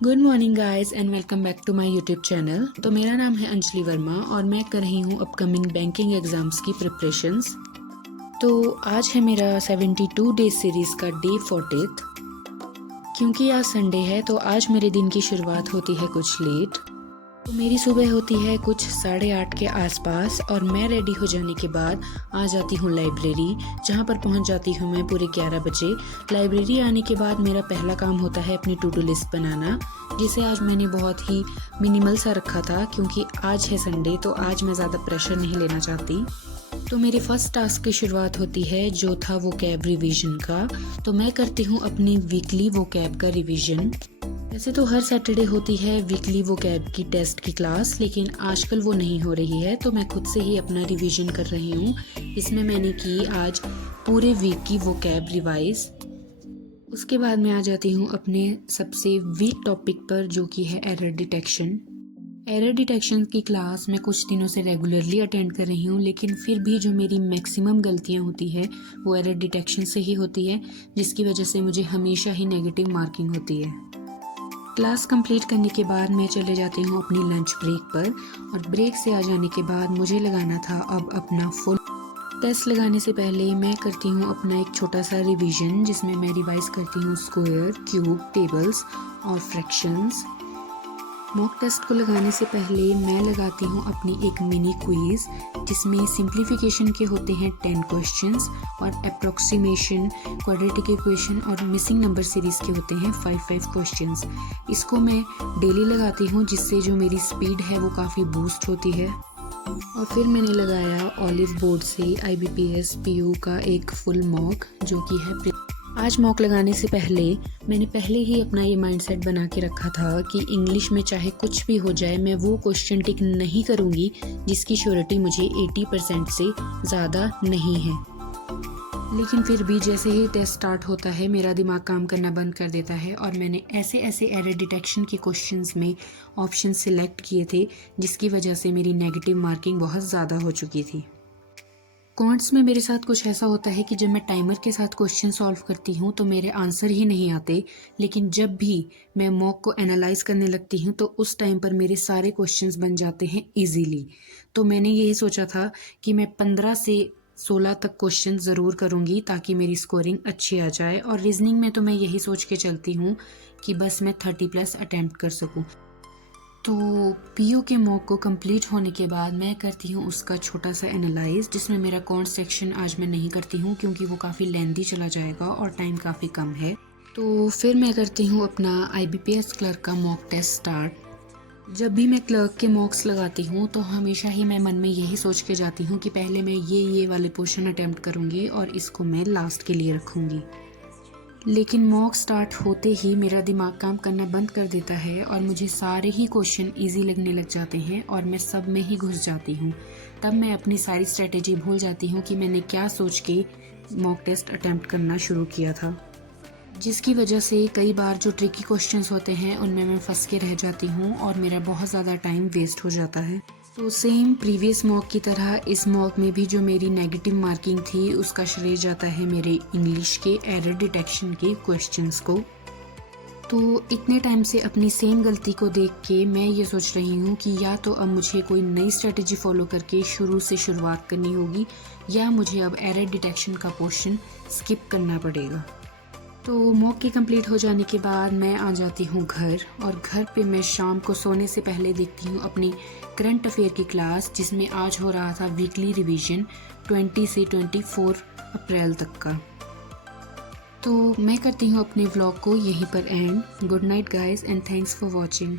Good morning guys and welcome back to my YouTube channel. तो मेरा नाम है अंजलि वर्मा और मैं कर रही हूँ अपकमिंग बैंकिंग एग्ज़ाम्स की प्रिपरेशंस। तो आज है मेरा 72 डेज सीरीज़ का डे 40th। क्योंकि आज संडे है तो आज मेरे दिन की शुरुआत होती है कुछ लेट। तो मेरी सुबह होती है कुछ 8:30 के आसपास और मैं रेडी हो जाने के बाद आ जाती हूँ लाइब्रेरी, जहाँ पर पहुँच जाती हूँ मैं पूरे 11 बजे। लाइब्रेरी आने के बाद मेरा पहला काम होता है अपनी टू डू लिस्ट बनाना, जिसे आज मैंने बहुत ही मिनिमल सा रखा था क्योंकि आज है संडे तो आज मैं ज़्यादा प्रेशर नहीं लेना चाहती। तो मेरे फर्स्ट टास्क की शुरुआत होती है जो था वोकैब रिवीजन का। तो मैं करती हूँ अपनी वीकली वोकैब का रिवीजन। वैसे तो हर सैटरडे होती है वीकली वोकैब की टेस्ट की क्लास, लेकिन आजकल वो नहीं हो रही है तो मैं खुद से ही अपना रिवीजन कर रही हूँ। इसमें मैंने की आज पूरे वीक की वोकैब रिवाइज। उसके बाद मैं आ जाती हूँ अपने सबसे वीक टॉपिक पर जो कि है एरर डिटेक्शन। एरर डिटेक्शन की क्लास मैं कुछ दिनों से रेगुलरली अटेंड कर रही हूँ, लेकिन फिर भी जो मेरी मैक्सिमम गलतियाँ होती है वो एरर डिटेक्शन से ही होती है, जिसकी वजह से मुझे हमेशा ही नेगेटिव मार्किंग होती है। क्लास कंप्लीट करने के बाद मैं चले जाती हूँ अपनी लंच ब्रेक पर और ब्रेक से आ जाने के बाद मुझे लगाना था अब अपना फुल टेस्ट। लगाने से पहले मैं करती हूँ अपना एक छोटा सा रिवीजन, जिसमें मैं रिवाइज करती हूँ स्क्वायर, क्यूब, टेबल्स और फ्रैक्शंस। मॉक टेस्ट को लगाने से पहले मैं लगाती हूँ अपनी एक मिनी क्विज, जिसमें सिंप्लीफिकेशन के होते हैं 10 क्वेश्चंस और अप्रोक्सीमेशन, क्वाड्रेटिक इक्वेशन और मिसिंग नंबर सीरीज के होते हैं 5 क्वेश्चंस। इसको मैं डेली लगाती हूँ, जिससे जो मेरी स्पीड है वो काफ़ी बूस्ट होती है। और फिर मैंने लगाया ऑलिव बोर्ड से IBPS PU का एक फुल मॉक, जो कि है आज मॉक लगाने से पहले मैंने पहले ही अपना ये माइंडसेट बना के रखा था कि इंग्लिश में चाहे कुछ भी हो जाए मैं वो क्वेश्चन टिक नहीं करूँगी जिसकी श्योरिटी मुझे 80% से ज़्यादा नहीं है। लेकिन फिर भी जैसे ही टेस्ट स्टार्ट होता है मेरा दिमाग काम करना बंद कर देता है और मैंने ऐसे ऐसे एरर डिटेक्शन के क्वेश्चंस में ऑप्शन सिलेक्ट किए थे जिसकी वजह से मेरी नेगेटिव मार्किंग बहुत ज़्यादा हो चुकी थी। क्वांट्स में मेरे साथ कुछ ऐसा होता है कि जब मैं टाइमर के साथ क्वेश्चन सॉल्व करती हूँ तो मेरे आंसर ही नहीं आते, लेकिन जब भी मैं मॉक को एनालाइज करने लगती हूँ तो उस टाइम पर मेरे सारे क्वेश्चंस बन जाते हैं इजीली। तो मैंने यही सोचा था कि मैं 15 से 16 तक क्वेश्चन ज़रूर करूँगी ताकि मेरी स्कोरिंग अच्छी आ जाए। और रीजनिंग में तो मैं यही सोच के चलती हूँ कि बस मैं 30+ अटैम्प्ट कर सकूँ। तो PU के मॉक को कंप्लीट होने के बाद मैं करती हूँ उसका छोटा सा एनालाइज, जिसमें मेरा कॉन्ट सेक्शन आज मैं नहीं करती हूँ क्योंकि वो काफ़ी लेंदी चला जाएगा और टाइम काफ़ी कम है। तो फिर मैं करती हूँ अपना IBPS क्लर्क का मॉक टेस्ट स्टार्ट। जब भी मैं क्लर्क के मॉक्स लगाती हूँ तो हमेशा ही मैं मन में यही सोच के जाती हूँ कि पहले मैं ये वाले पोर्शन अटैम्प्ट करूँगी और इसको मैं लास्ट के लिए रखूँगी। लेकिन मॉक स्टार्ट होते ही मेरा दिमाग काम करना बंद कर देता है और मुझे सारे ही क्वेश्चन इजी लगने लग जाते हैं और मैं सब में ही घुस जाती हूँ। तब मैं अपनी सारी स्ट्रेटेजी भूल जाती हूँ कि मैंने क्या सोच के मॉक टेस्ट अटेम्प्ट करना शुरू किया था, जिसकी वजह से कई बार जो ट्रिकी क्वेश्चंस होते हैं उनमें मैं फंस के रह जाती हूँ और मेरा बहुत ज़्यादा टाइम वेस्ट हो जाता है। तो सेम प्रीवियस मॉक की तरह इस मॉक में भी जो मेरी नेगेटिव मार्किंग थी उसका श्रेय जाता है मेरे इंग्लिश के एरर डिटेक्शन के क्वेश्चंस को। तो इतने टाइम से अपनी सेम गलती को देख के मैं ये सोच रही हूँ कि या तो अब मुझे कोई नई स्ट्रेटेजी फॉलो करके शुरू से शुरुआत करनी होगी या मुझे अब एरर डिटेक्शन का पोर्शन स्किप करना पड़ेगा। तो मॉक की कंप्लीट हो जाने के बाद मैं आ जाती हूँ घर और घर पे मैं शाम को सोने से पहले देखती हूँ अपनी करंट अफेयर की क्लास, जिसमें आज हो रहा था वीकली रिवीजन 20 से 24 अप्रैल तक का। तो मैं करती हूँ अपने व्लॉग को यहीं पर and. Good night guys and thanks for watching.